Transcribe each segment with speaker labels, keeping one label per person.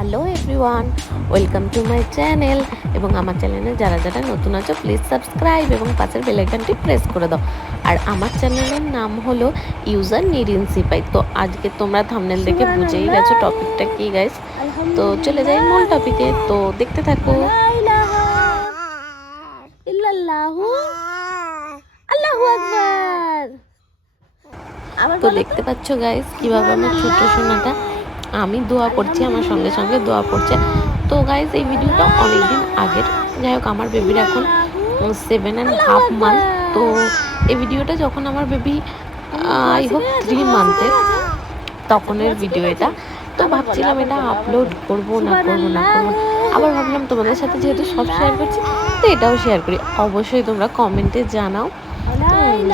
Speaker 1: Hello everyone welcome to my channel এবং আমার চ্যানেলে যারা যারা নতুন আছো প্লিজ সাবস্ক্রাইব এবং পাশের বেলাইকানটি প্রেস করে দাও। আর আমার চ্যানেলের নাম হলো ইউজার নিরিন সিপাই তো আজকে তোমরা থামনেল দেখে বুঝেই গেছো টপিকটা কি গাইস তো চলে যাই মূল টপিকে তো দেখতে থাকো।
Speaker 2: আল্লাহু আকবার।
Speaker 1: তো। দেখতে পাচ্ছ গাইস কীভাবে আমার ছোট্ট সোনাটা আমি দোয়া করছি, আমার সঙ্গে সঙ্গে দোয়া পড়ছে তো গাইস এই ভিডিওটা অনেকদিন আগের। যাই হোক, আমার বেবির এখন সেভেন অ্যান্ড হাফ মান্থ তো এই ভিডিওটা যখন আমার বেবি আই হোপ থ্রি মান্থের তখনের ভিডিও এটা। তো ভাবছিলাম এটা আপলোড করব না করব না করব। আবার ভাবলাম তোমাদের সাথে যেহেতু সব শেয়ার করছি, তো এটাও শেয়ার করি। অবশ্যই তোমরা কমেন্টে জানাও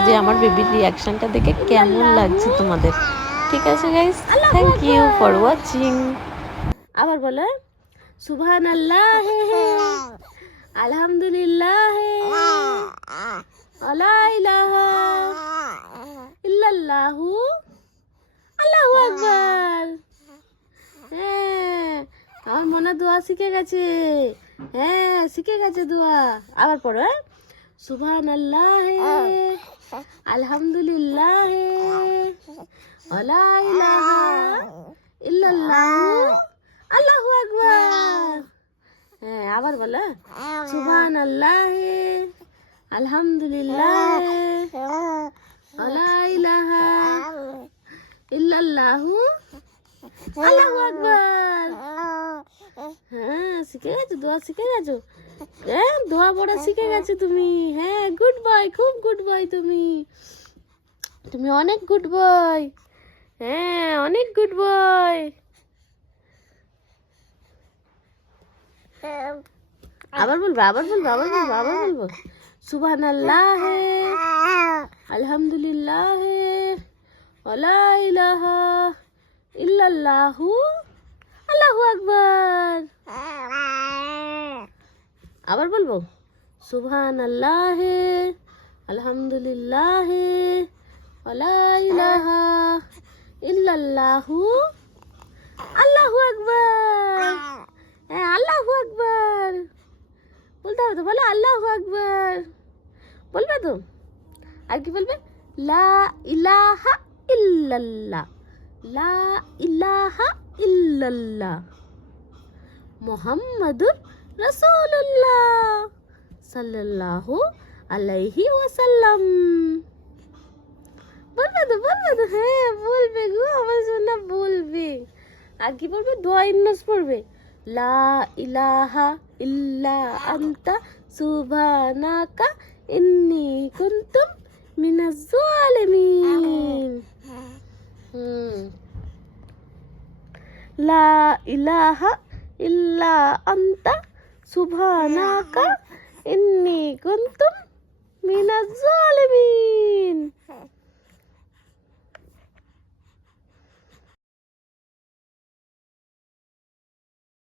Speaker 1: যে আমার বেবির রিয়াকশনটা দেখে কেমন লাগছে তোমাদের। ঠিক আছে guys thank you for watching
Speaker 2: আবার বলো। সুবহান আল্লাহ আলহামদুলিল্লাহ। আলা ইলাহা ইল্লাল্লাহু। আল্লাহু আকবার। হ্যাঁ আমার মনে দোয়া শিখে গেছে। হ্যাঁ শিখে গেছে দোয়া। আবার পড়ো হ্যাঁ? সুবহান আল্লাহ আলহামদুলিল্লাহ। আলা ইলাহা ইল্লাল্লাহু। আল্লাহু আকবার। হ্যাঁ আবার বলো। সুবহান আল্লাহ আলহামদুলিল্লাহ। আলা ইলাহা ইল্লাল্লাহু। আল্লাহু আকবার। হ্যাঁ শিখে গেছো? দোয়া শিখে গেছো? হ্যাঁ দোয়া পড়া শিখে গেছো তুমি? হ্যাঁ গুড বয় খুব গুড বয় তুমি। তুমি অনেক গুড বয় হ্যাঁ অনেক গুড বয় আবার বলব আবার বলব আবার বলব আবার বলব। সুবহান আল্লাহ আলহামদুলিল্লাহ ওয়ালা ইলাহা ইল্লাল্লাহু আল্লাহু আকবার। আবার বলব সুবহান আল্লাহ আলহামদুলিল্লাহ ওয়ালা ইলাহা ইল্লাল্লাহু আল্লাহু আকবার হ্যাঁ আল্লাহু আকবার বলতে হবে তো বলো আল্লাহু আকবার বলবে তো আর কি বলবে লা ইলাহা ইল্লাল্লাহ লা ইলাহা ইল্লাল্লাহ মোহাম্মদুর রাসূলুল্লাহ সাল্লাল্লাহু আলাইহি ওয়াসাল্লাম বলবে তো বলবে তো। হ্যাঁ বলবে গো, আমার সোনা বলবে। আর কি বলবে? দোয়া ইন্নাস পড়বে। লা ইলাহা ইল্লা আন্তা সুবহানাকা ইন্নি কুনতুম মিনাজ জালিমিন হুম। লা ইলাহা ইল্লা আন্তা সুবহানাকা ইন্নি কুনতুম মিনাজ জালিমিন